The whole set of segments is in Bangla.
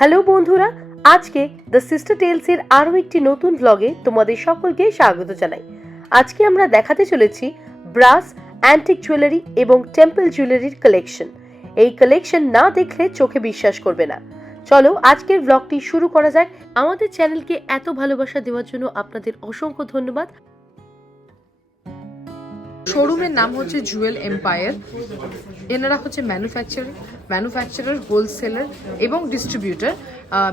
হ্যালো বন্ধুরা, আজকে দ্য সিস্টার টেলসের আরও একটি নতুন ব্লগে তোমাদের সকলকে স্বাগত জানাই। আজকে আমরা দেখাতে চলেছি ব্রাস, অ্যান্টিক জুয়েলারি এবং টেম্পল জুয়েলারির কালেকশন। এই কালেকশন না দেখলে চোখে বিশ্বাস করবে না। চলো আজকের ব্লগটি শুরু করা যাক। আমাদের চ্যানেলকে এত ভালোবাসা দেওয়ার জন্য আপনাদের অসংখ্য ধন্যবাদ। শোরুমের নাম হচ্ছে জুয়েল এম্পায়ার। এনারা হচ্ছে ম্যানুফ্যাকচারার, হোলসেলার এবং ডিস্ট্রিবিউটার,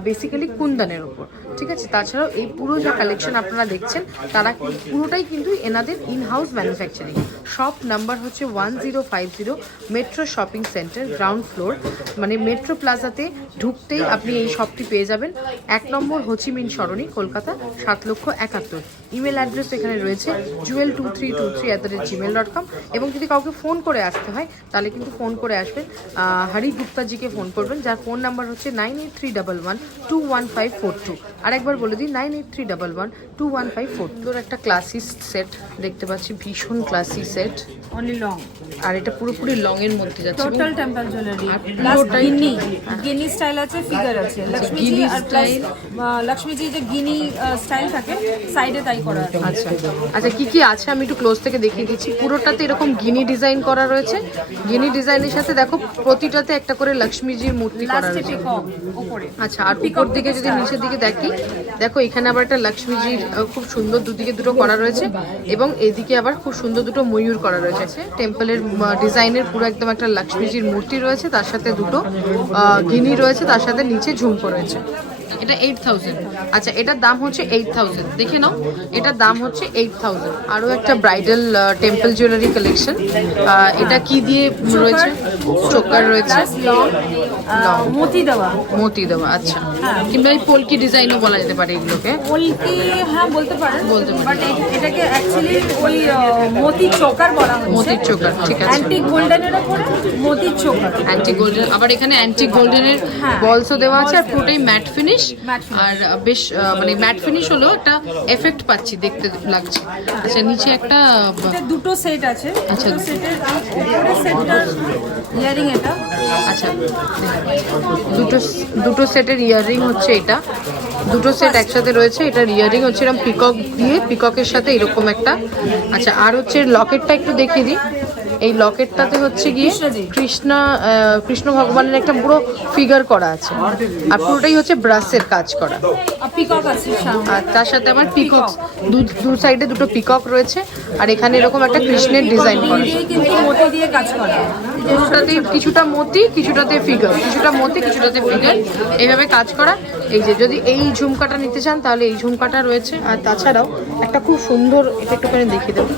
বেসিক্যালি কুন্দনের ওপর। ঠিক আছে, তাছাড়াও এই পুরো যা কালেকশন আপনারা দেখছেন তারা পুরোটাই কিন্তু এনাদের in house manufacturing. Shop number হচ্ছে 1050 metro shopping centre, ground floor, মানে মেট্রো প্লাজাতে ঢুকতেই আপনি এই শপটি পেয়ে যাবেন। 1 নম্বর হোচিমিন সরণি, কলকাতা 7,71,000। ইমেল অ্যাড্রেস এখানে রয়েছে jewel2323@gmail.com। এবং যদি কাউকে ফোন করে আসতে হয় তাহলে কিন্তু ফোন করে আসবেন, হরি গুপ্তাজিকে ফোন করবেন, যার ফোন নাম্বার হচ্ছে 9831121542। আর একবার বলে দিই 9831121542। একটা ক্লাসি সেট দেখতে পাচ্ছি, ভীষণ ক্লাসি সেট, অনলি লং। আর এটা পুরোপুরি লং এর মধ্যে যাচ্ছে, টোটাল টেম্পল জুয়েলারি, আর প্লাস পুরোটাই গিনি স্টাইল আছে, ফিগার আছে, লক্ষ্মীজি গিনি আর প্লাস স্টাইল। লক্ষ্মীজি যে গিনি স্টাইল থাকে সাইডে তাই করা আছে। আচ্ছা আচ্ছা, কি কি আছে আমি একটু ক্লোজ থেকে দেখিয়ে দিচ্ছি। পুরোটাতে এরকম গিনি ডিজাইন করা রয়েছে। গিনি ডিজাইনের সাথে দেখো প্রতিটাতে একটা করে লক্ষ্মীজির মূর্তি করা লাস্টে রয়েছে। পিকক উপরে। আচ্ছা, আর উপর দিকে যদি নিচের দিকে দেখি, দেখো এখানে আবার একটা লক্ষ্মীজির খুব সুন্দর দুদিকে দুটো করা রয়েছে, এবং এদিকে আবার খুব সুন্দর দুটো ময়ূর করা রয়েছে। টেম্পলের ডিজাইনের পুরো একদম একটা লক্ষ্মীজির মূর্তি রয়েছে, তার সাথে দুটো গিনি রয়েছে, তার সাথে নিচে ঝুমকো রয়েছে। এটা 8000। আচ্ছা, এটার দাম হচ্ছে 8000। দেখে নাও, এটার দাম হচ্ছে 8000। আরও একটা ব্রাইডাল টেম্পল জুয়েলারি কালেকশন। এটা কি দিয়ে রয়েছে? চোকার রয়েছে, মতি দেওয়া। মতি দেওয়া। আচ্ছা, কিংবা এই পোলকি ডিজাইনও বলা যেতে পারে এগুলোকে। পোলকি, হ্যাঁ বলতে পারেন, বলতে পারেন। বাট এটাকে অ্যাকচুয়ালি ওই মতি চোকার বলা হচ্ছে। মতির চোকার, ঠিক আছে। অ্যান্টিক গোল্ডেনের উপরে মতি চোকার। অ্যান্টিক গোল্ডেন, আবার এখানে অ্যান্টিক গোল্ডেনের বলসও দেওয়া আছে, আর পুরোটাই ম্যাট ফিনিশ। আর বেশ মানে ম্যাট ফিনিশ হলো একটা এফেক্ট পাচ্ছি, দেখতে লাগছে। আচ্ছা, নিচে একটা দুটো সেট আছে। আচ্ছা, দুটো সেটের উপরে সেটটার ইয়ারিং এটা। আচ্ছা, দুটো সেটের ইয়াররিং হচ্ছে এটা। দুটো সেট একসাথে রয়েছে। এটার ইয়াররিং হচ্ছে এরকম পিকক দিয়ে, পিককের সাথে এরকম একটা। আচ্ছা, আর হচ্ছে লকেটটা একটু দেখিয়ে দিই। এই লকেটটাতে হচ্ছে গিয়ে কৃষ্ণ ভগবানের একটা পুরো ফিগার করা আছে, আর পুরোটাই হচ্ছে ব্রাসের কাজ করা। পিকক আছে আর তার সাথে আমার পিকক, দু সাইডে দুটো পিকক রয়েছে, আর এখানে এরকম একটা কৃষ্ণের ডিজাইন করা আছে। কিন্তু মতি দিয়ে কাজ করা। পুরোটাতে কিছুটা মতি, কিছুটাতে ফিগার, কিছুটা মতি, কিছুটাতে ফিগার, এইভাবে কাজ করা। এই যে যদি এই ঝুমকাটা নিতে চান তাহলে এই ঝুমকাটা রয়েছে। আর তাছাড়াও একটা খুব সুন্দর, এটা একটুখানি দেখিয়ে দেবো,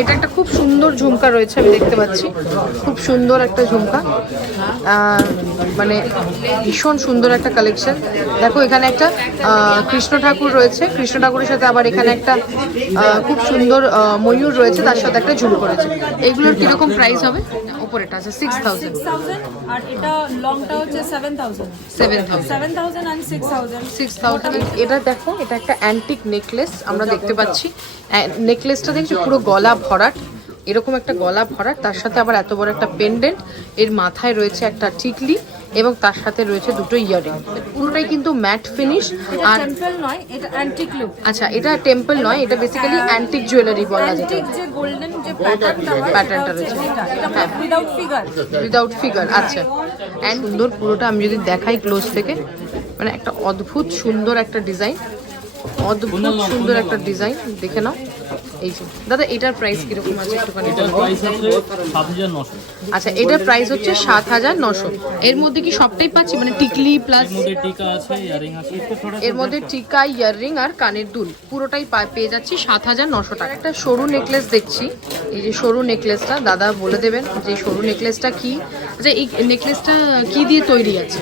এটা একটা খুব সুন্দর ঝুমকা রয়েছে, আমি দেখতে পাচ্ছি। খুব সুন্দর একটা ঝুমকা, মানে ভীষণ সুন্দর একটা কালেকশন। দেখো এখানে একটা কৃষ্ণ ঠাকুর রয়েছে, কৃষ্ণ ঠাকুরের সাথে আবার এখানে একটা খুব সুন্দর ময়ূর রয়েছে, তার সাথে একটা ঝুমকো রয়েছে। এগুলোর কিরকম প্রাইস হবে? উপরেটা আছে 6000, আর এটা লংটা হচ্ছে 7000 and 6000। এটা দেখো, এটা একটা অ্যান্টিক নেকলেস আমরা দেখতে পাচ্ছি। নেকলেসটা দেখছি পুরো গলা ভরাট, এরকম একটা গলা ভরাট, তার সাথে আবার এত বড় একটা পেন্ডেন্ট, এর মাথায় রয়েছে একটা টিকলি, এবং তার সাথে রয়েছে দুটো ইয়ারিং। পুরোটাই কিন্তু ম্যাট ফিনিশ। আর টেম্পল নয়, এটা অ্যান্টিক লুক। আচ্ছা, এটা টেম্পল নয়, এটা বেসিক্যালি অ্যান্টিক জুয়েলারি বলা যেতে অ্যান্টিক যে গোল্ডেন যে প্যাটার্নটা রয়েছে, এটা উইদাউট ফিগার। Without figure. আচ্ছা, অ্যান্ড সুন্দর পুরোটা আমি যদি দেখাই ক্লোজ থেকে, মানে একটা অদ্ভুত সুন্দর একটা ডিজাইন, অদ্ভুত সুন্দর একটা ডিজাইন, দেখে নাও। এই যে দাদা, এটার প্রাইস কিরকম আছে একটুখানি? আচ্ছা, এটার প্রাইস হচ্ছে 7900। এর মধ্যে কি সবটাই পাচ্ছি, মানে টিকলি প্লাস এর মধ্যে টিকা, ইয়াররিং আর কানের দুল পুরোটাই পেয়ে যাচ্ছি 7900 টাকা। একটা সরু নেকলেস দেখছি, এই যে সরু নেকলেসটা, দাদা বলে দেবেন যে সরু নেকলেসটা কি? আচ্ছা, এই নেকলেসটা কি দিয়ে তৈরি আছে?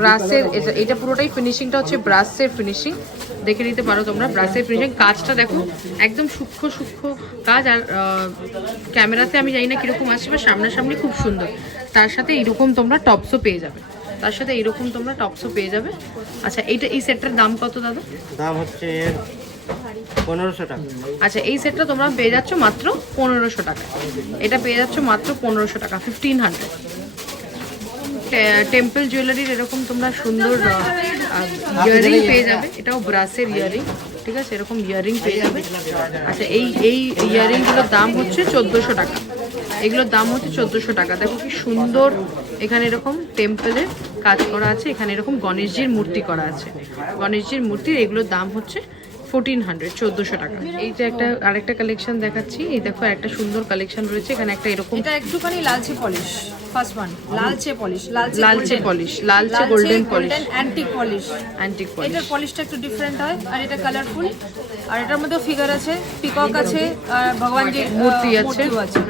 ব্রাসের। এটা পুরোটাই ফিনিশিংটা হচ্ছে ব্রাসের ফিনিশিং, দেখে নিতে পারো তোমরা। ব্রাসের ফিনিশিং, কাজটা দেখো একদম সূক্ষ্ম কাজ। আর ক্যামেরাতে আমি জানি না কিরকম আসছে, বা সামনাসামনি খুব সুন্দর। তার সাথে এইরকম তোমরা টপসও পেয়ে যাবে, আচ্ছা, এই সেটটার দাম কত দাদা? দাম হচ্ছে 1500 টাকা। আচ্ছা, এই সেটটা তোমরা পেয়ে যাচ্ছ মাত্র 1500 টাকা। এটা পেয়ে যাচ্ছ মাত্র 1500 টাকা, 1500। টেম্পল জুয়েলারির এরকম তোমরা সুন্দর ইয়ারিং পেয়ে যাবে। এটাও ব্রাসের ইয়ারিং, ঠিক আছে, এরকম ইয়ারিং পেয়ে যাবে। আচ্ছা, এই ইয়ারিংগুলোর দাম হচ্ছে 1400 টাকা। এগুলোর দাম হচ্ছে 1400 টাকা। দেখো কি সুন্দর, এখানে এরকম টেম্পলের কাজ করা আছে, এখানে এরকম গণেশজির মূর্তি করা আছে। গণেশজির মূর্তির এগুলোর দাম হচ্ছে 1400, 1400 টাকা। এইটা একটা আরেকটা কালেকশন দেখাচ্ছি। এই দেখো একটা সুন্দর কালেকশন রয়েছে এখানে, একটা এরকম এটা একটুখানি লালচে পলিশ, ফার্স্ট ওয়ান লালচে পলিশ, লালচে পলিশ, লালচে golden polish, antique polish. Antique polish. এটার পলিশটা একটু ডিফারেন্ট হয়, আর এটা কালারফুল, আর এটার মধ্যে ফিগার আছে, পিকক আছে, আর ভগবানজির মূর্তি আছে। মূর্তিও আছে।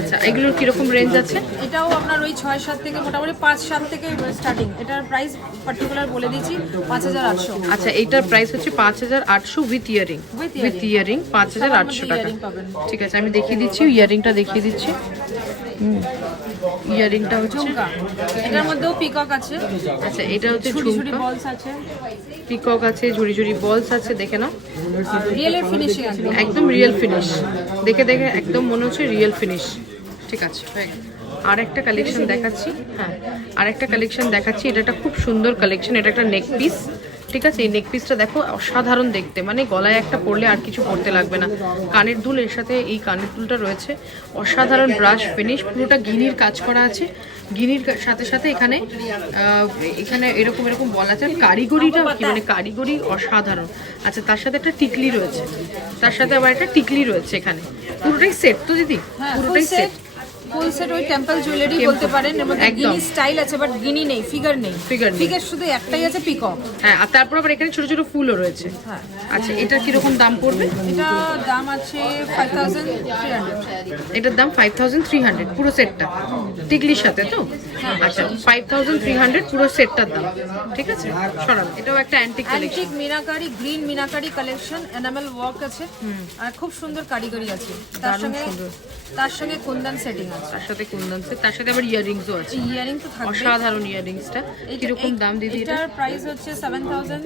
আচ্ছা, এগুলোর কিরকম রেঞ্জ আছে? এটাও আপনার ওই 6-7 থেকে মোটামুটি 5-7 থেকে স্টার্টিং। এটার প্রাইস পার্টিকুলার বলে দিচ্ছি 5800। আচ্ছা, এইটার প্রাইস হচ্ছে 5800 উইথ ইয়ারিং। উইথ ইয়ারিং 5800 টাকা। ঠিক আছে, আমি দেখিয়ে দিচ্ছি, ইয়ারিংটা দেখিয়ে দিচ্ছি। ইয়ারিংটা হচ্ছে ঝুমকা, এটার মধ্যেও পিকক আছে। আচ্ছা, এটা হচ্ছে ঝুড়ি ঝুড়ি ঝুমকা, বলস আছে, পিকক আছে, ঝুড়ি ঝুড়ি বলস আছে, দেখে নাও। রিয়েলের ফিনিশিং আছে, একদম রিয়েল ফিনিশ, দেখে দেখে একদম মনে হচ্ছে রিয়েল ফিনিশ। ঠিক আছে, আর একটা কালেকশন দেখাচ্ছি। হ্যাঁ, আর একটা কালেকশন দেখাচ্ছি। এটা একটা খুব সুন্দর কালেকশন। এটা একটা নেক পিস, ঠিক আছে। এই নেক পিসটা দেখো অসাধারণ দেখতে, মানে গলায় একটা পরলে আর কিছু পরতে লাগবে না। কানের দুল, এর সাথে এই কানের দুলটা রয়েছে, অসাধারণ ব্রাশ ফিনিশ, পুরোটা গিনির কাজ করা আছে। গিনির সাথে সাথে এখানে এখানে এরকম এরকম বলা আছে। কারিগরিটা কি, মানে কারিগরি অসাধারণ। আচ্ছা, তার সাথে একটা টিকলি রয়েছে, তার সাথে আবার একটা টিকলি রয়েছে এখানে। পুরোটাই সেট তো দিদি? পুরোটাই সেট, ফুল সেট। ওই টেম্পল জুয়েলারি বলতে পারেন। এর মধ্যে গিনি স্টাইল আছে, বাট গিনি নেই, ফিগার নেই। ফিগার শুধু একটাই আছে, পিকক। হ্যাঁ, আর তারপর আবার এখানে ছোট ছোট ফুলও রয়েছে। হ্যাঁ। আচ্ছা, এটা কিরকম দাম পড়বে? এটা দাম আছে 5300। এটার দাম 5300 পুরো সেটটা, টিকলির সাথে তো? আচ্ছা, 5300 পুরো সেটটার দাম। ঠিক আছে, সরান। এটাও একটা antique collection, antique meenakari, green meenakari collection, enamel work আছে, আর খুব সুন্দর কারিগরি আছে। তার সঙ্গে কুন্দন সেটিং আছে, তার সাথে কুন্দন সেট, তার সাথে আবার ইয়ারিংসও আছে। ইয়ারিং তো থাকবে। অসাধারণ ইয়ারিংসটা। কিরকম দাম দিদি? এটার প্রাইস হচ্ছে 7400।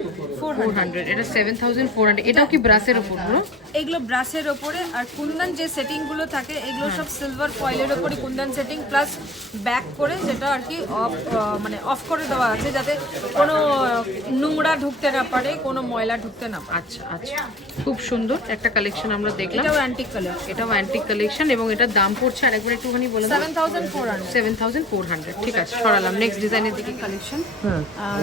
এটা 7400। এটাও কি ব্রাসের উপর পুরো? এগুলো ব্রাশের ওপরে, আর কুন্দন যে সেটিং গুলো থাকে এগুলো সব সিলভার ফয়েলের ওপরে কুন্দন সেটিং প্লাস ব্যাক করে, যেটা আর কি মানে অফ করে দেওয়া আছে, যাতে কোনো নোংরা ঢুকতে না পারে, কোনো ময়লা ঢুকতে না পারে। আচ্ছা আচ্ছা, খুব সুন্দর একটা কালেকশন আমরা দেখলাম। এটাও অ্যান্টিক কালার, এটাও অ্যান্টিক কালেকশন, এবং এটার দাম পড়ছে আরেকবার একটুখানি বলে দাও। 7400। ঠিক আছে, সরালাম। নেক্সট ডিজাইনের দিকে। Collection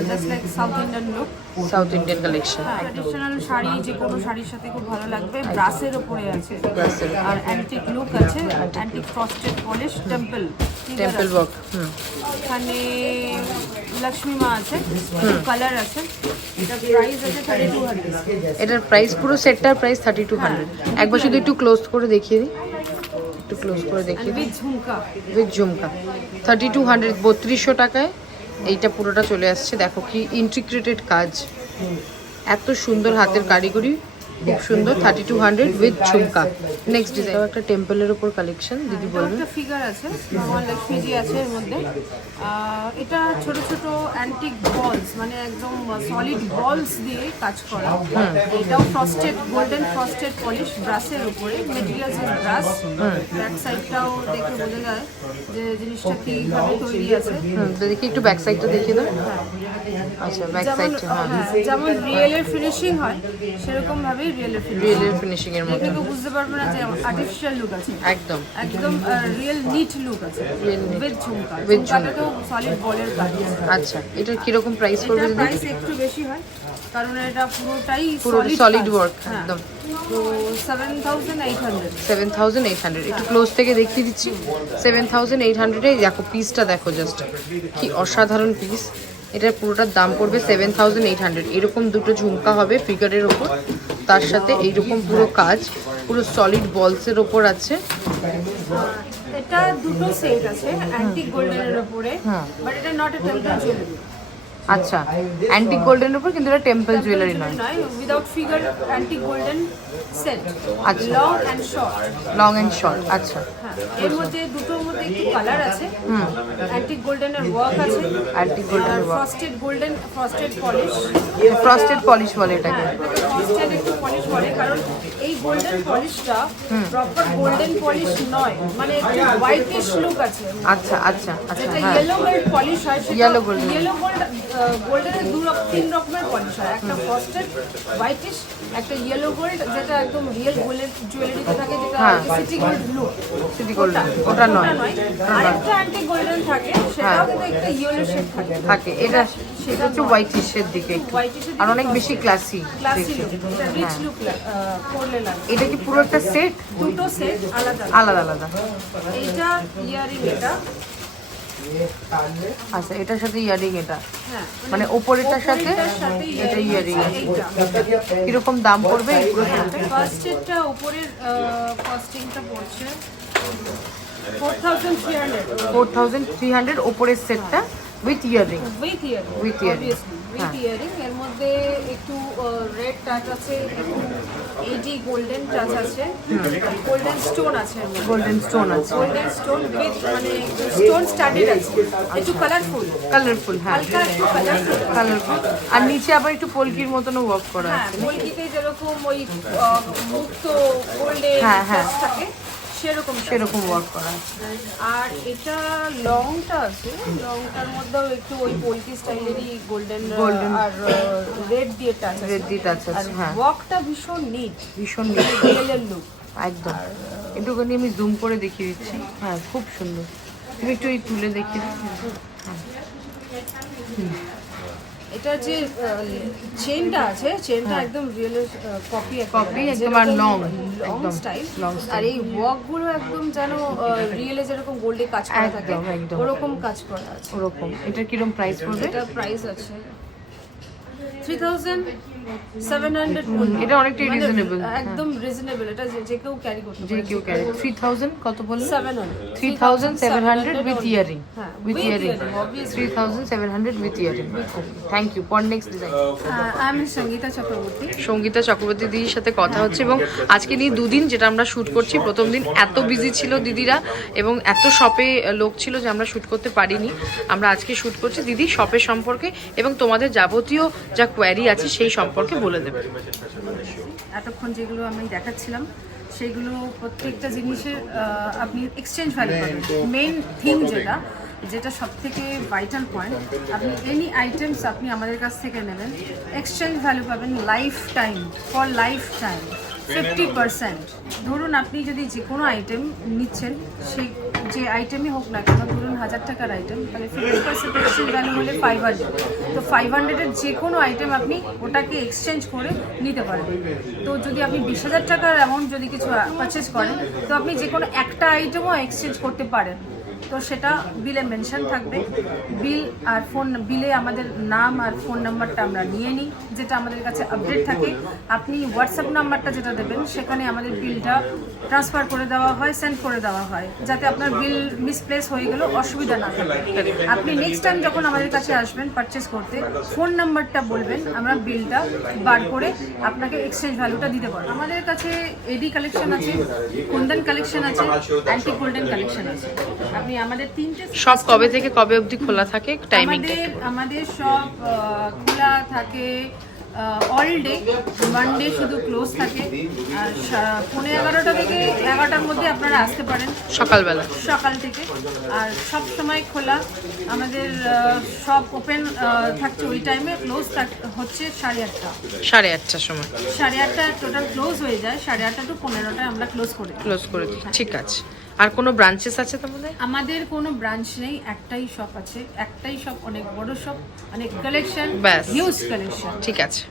just like south Indian look, south Indian collection. Traditional sari, যে কোনো শাড়ির সাথে খুব ভালো লাগবে। ব্রাসের ওপরে আছে, ব্রাসের। আর অ্যান্টিক লুক আছে, antique frosted polish, temple work. এখানে লক্ষ্মী মা আছে, কালার আছে। এটা প্রাইস আছে 3200। এটার প্রাইস, পুরো সেটটার প্রাইস 3200। একবার শুধু একটু ক্লোজ করে দেখিয়ে দিই, একটু ক্লোজ করে দেখিয়ে দিই। উইথ ঝুমকা, উইথ ঝুমকা 3200, 3200 টাকায় এইটা পুরোটা চলে আসছে। দেখো কি ইন্টিগ্রেটেড কাজ, এত সুন্দর হাতের কারিগরি, খুব সুন্দর। 3200 উইথ ঝুমকা। নেক্সট ডিজাইন একটা টেম্পলের উপর কালেকশন, দিদি বলবেন। একটা ফিগার আছে, ভগবান লক্ষ্মীজি আছে এর মধ্যে। এটা ছোট ছোট অ্যান্টিক বলস, মানে একদম সলিড বলস দিয়ে কাজ করা। এটাও ফ্রস্টেড, গোল্ডেন ফ্রস্টেড পলিশ, ব্রাশের উপরে। Materials is brush. ব্যাক সাইডটাও দেখে বোঝা যায় যে জিনিসটা কিভাবে তৈরি আছে। দেখি একটু ব্যাক সাইডটা দেখিয়ে দাও। আচ্ছা, ব্যাক সাইডটা। যেমন রিয়েলের ফিনিশিং হয়, সেরকম ভাবেই রিয়েলের ফিনিশিং এর মধ্যে কিন্তু বুঝতে পারবে না যে আর্টিফিশিয়াল লুক আছে। একদম একদম রিয়েল নিট লুক আছে, উইথ ঝুমকা। ঝুমকাতে তো সলিড বলের কাজ। আচ্ছা, এটা কিরকম প্রাইস পড়বে? এটা প্রাইস একটু বেশি হয়, কারণ এটা পুরোটাই পুরো সলিড ওয়ার্ক একদম। তো 7800। 7800। একটু ক্লোজ থেকে দেখিয়ে দিচ্ছি। 7800 এ দেখো পিসটা, দেখো জাস্ট কি অসাধারণ পিস। এটার পুরোটার দাম পড়বে 7800। এরকম দুটো ঝুমকা হবে ফিগারের ওপর, তার সাথে এইরকম পুরো কাজ, পুরো সলিড বলসের ওপর আছে। এটা দুটো সেট আছে অ্যান্টিক গোল্ডেনের উপরে, বাট এটা নট এ টেম্পল জুয়েলারি। আচ্ছা, অ্যান্টিক গোল্ডেনের উপর, কিন্তু এটা টেম্পল জুয়েলারি নয়। Without figure antique golden set, আচ্ছা। Long and short. Long and short, আচ্ছা। হ্যাঁ, এর মধ্যে দুটোর মধ্যে একটু কালার আছে, অ্যান্টিক গোল্ডেনের ওয়ার্ক আছে, antique golden work, frosted golden, frosted polish. Frosted polish বলে এটাকে। ফ্রস্টেড একটু পলিশ বলে, কারণ এই গোল্ডেন পলিশটা প্রপার গোল্ডেন পলিশ নয়, মানে একটু হোয়াইটিশ লুক আছে। আচ্ছা আচ্ছা আচ্ছা, যেটা হ্যাঁ। ইয়েলো গোল্ড পলিশ হয়, সেটা Yellow gold. ইয়েলো গোল্ড গোল্ডেনের তিন রকমের পলিশ হয়, একটা ফ্রস্টেড হোয়াইটিশ, একটা ইয়েলো গোল্ড যেটা একদম রিয়েল গোল্ডের জুয়েলারিতে থাকে, যেটা city gold look. City gold ওটা নয়। আরেকটা অ্যান্টিক গোল্ডেন থাকে, সেটাও কিন্তু একটা ইয়েলো শেড থাকে। থাকে এটা, সেটা হচ্ছে হোয়াইটিশের দিকে একটু, হোয়াইটিশের আর অনেক বেশি ক্লাসি। ক্লাসি লুক, এটা রিচ লুক করলে লাগে। এটা কি পুরো একটা সেট, দুটো সেট আলাদা আলাদা আলাদা? এইটা ইয়ারিং, এটা আচ্ছা, এটার সাথে ইয়ারিং, এটা হ্যাঁ মানে ওপরেরটার সাথে এটা ইয়ারিং। কিরকম দাম পড়বে এগুলোর সাথে? ফার্স্ট সেটটা উপরের কস্টিংটা পড়ছে 4300 4300 ওপরের সেটটা with earring. With earring, With earring, with earring. এর মধ্যে একটু রেড টাচ আছে, একটু এইডি গোল্ডেন টাচ আছে, গোল্ডেন স্টোন আছে, গোল্ডেন স্টোন আছে, গোল্ডেন স্টোন উইথ মানে স্টোন স্টাডেড আছে, একটু কালারফুল, কালারফুল, হ্যাঁ হালকা একটু কালারফুল। কালারফুল। আর নিচে আবার একটু পলকির মতনও ওয়ার্ক করা হ্যাঁ, আছে। কলকিতে যেরকম ওই মুক্ত গোল্ডের হ্যাঁ, হ্যাঁ। টাচ থাকে, সেরকম টাচ। সেরকম ওয়ার্ক করা আছে। আর এটা লংটা আছে, লংটার মধ্যেও একটু ওই পোলকি স্টাইলেরই গোল্ডেন আর রেড দিয়ে টাচ আছে। রেড দিয়ে টাচ আর আছে, হ্যাঁ ওয়ার্কটা ভীষণ নিট, ভীষণ রিয়েলের লুক। একদম। একটুখানি আমি জুম করে দেখিয়ে দিচ্ছি। হ্যাঁ, খুব সুন্দর। তুমি একটু এই তুলে দেখিয়ে দাও। হ্যাঁ। এটা যে চেনটা আছে, চেনটা একদম রিয়েলের কপি, Copy একদম, আর long, লং একদম, স্টাইল। long style। আর এই ওয়ার্ক গুলো একদম যেন রিয়েলে যেরকম গোল্ডে কাজ করা থাকে, একদম, একদম। ওরকম কাজ করা আছে। ওরকম। এটার কিরকম প্রাইস পড়বে? এটা প্রাইস আছে 3700 এটা অনেকটাই রিজনেবল। একদম রিজনেবল, এটা যে কেউ ক্যারি করতে যে পারে। কেউ ক্যারি। 3000 কত বললে? 700 3700 উইথ ইয়ারিং। হ্যাঁ, with with earring earring, obviously. 3700 with earring. Thank you. পর নেক্সট ডিজাইন। আমি সঙ্গীতা চক্রবর্তী। সঙ্গীতা চক্রবর্তী দিদির সাথে কথা হচ্ছে, এবং আজকে নিয়ে দুদিন যেটা আমরা শ্যুট করছি। প্রথম দিন এত বিজি ছিল দিদিরা এবং এত শপে লোক ছিল যে আমরা শ্যুট করতে পারিনি। আমরা আজকে শ্যুট করছি দিদি শপের সম্পর্কে এবং তোমাদের যাবতীয় যা কোয়ারি আছে সেই সম্পর্কে বলে দেবে। এতক্ষণ যেগুলো আমি দেখাচ্ছিলাম, সেগুলো প্রত্যেকটা জিনিসের আপনি এক্সচেঞ্জ ভ্যালু পাবেন। মেইন থিম যেটা সব থেকে ভাইটাল পয়েন্ট, আপনি এনি আইটেমস আপনি আমাদের কাছ থেকে নেবেন, এক্সচেঞ্জ ভ্যালু পাবেন life time, for life time 50%। ধরুন আপনি যদি যে কোনো আইটেম নিচ্ছেন, সেই যে আইটেমই হোক না কেন, ধরুন 1000 টাকার আইটেম, তাহলে 50% এক্সচেঞ্জ ভ্যালু হলে 500। তো 500-এর যে কোনো আইটেম আপনি ওটাকে এক্সচেঞ্জ করে নিতে পারবেন। তো যদি আপনি 20,000 টাকার অ্যামাউন্ট যদি কিছু পারচেজ করেন, তো আপনি যে কোনো একটা আইটেমও এক্সচেঞ্জ করতে পারেন। তো সেটা বিলে মেনশন থাকবে, বিল আর বিলে আমাদের নাম আর ফোন নাম্বারটা আমরা নিয়ে নিই, যেটা আমাদের কাছে আপডেট থাকে। আপনি হোয়াটসঅ্যাপ নাম্বারটা যেটা দেবেন, সেখানে আমাদের বিলটা ট্রান্সফার করে দেওয়া হয়, সেন্ড করে দেওয়া হয়, যাতে আপনার বিল মিসপ্লেস হয়ে গেলেও অসুবিধা না থাকে। আপনি নেক্সট টাইম যখন আমাদের কাছে আসবেন পারচেস করতে, ফোন নাম্বারটা বলবেন, আমরা বিলটা বার করে আপনাকে এক্সচেঞ্জ ভ্যালুটা দিতে পারবো। আমাদের কাছে এডি কালেকশন আছে, কুন্দন কালেকশন আছে, অ্যান্টিক গোল্ডেন কালেকশন আছে। আপনি আমাদের তিনটে সব কবে থেকে কবে অবধি খোলা থাকে, টাইমিংটা? আমাদের সব খোলা থাকে অল ডে, মানডে শুধু ক্লোজ থাকে। আর 11:30 থেকে 11টার মধ্যে আপনারা আসতে পারেন সকালবেলা, সকাল থেকে। আর সব সময় খোলা, আমাদের সব ওপেন থাকছে ওই টাইমে, ক্লোজ হচ্ছে 8:30। 8:30টার সময় 8:30 টোটাল ক্লোজ হয়ে যায়, 8:30 টু 15টায় আমরা ক্লোজ করে দিই। ক্লোজ করে দিই, ঠিক আছে। আর কোনো ব্রাঞ্চেস আছে তোমাদের? আমাদের কোনো ব্রাঞ্চ নেই, একটাই শপ আছে, একটাই শপ, অনেক বড় শপ, অনেক কালেকশন, ব্যাস। Huge collection. ঠিক আছে।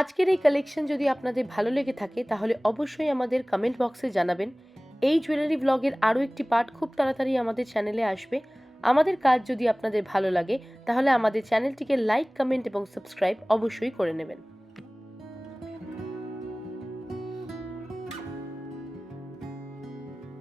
আজকের এই কালেকশন যদি আপনাদের ভালো লেগে থাকে তাহলে অবশ্যই আমাদের কমেন্ট বক্সে জানাবেন। এই জুয়েলারি ব্লগের আরও একটি পার্ট খুব তাড়াতাড়ি আমাদের চ্যানেলে আসবে। আমাদের কাজ যদি আপনাদের ভালো লাগে তাহলে আমাদের চ্যানেলটিকে লাইক, কমেন্ট এবং সাবস্ক্রাইব অবশ্যই করে নেবেন।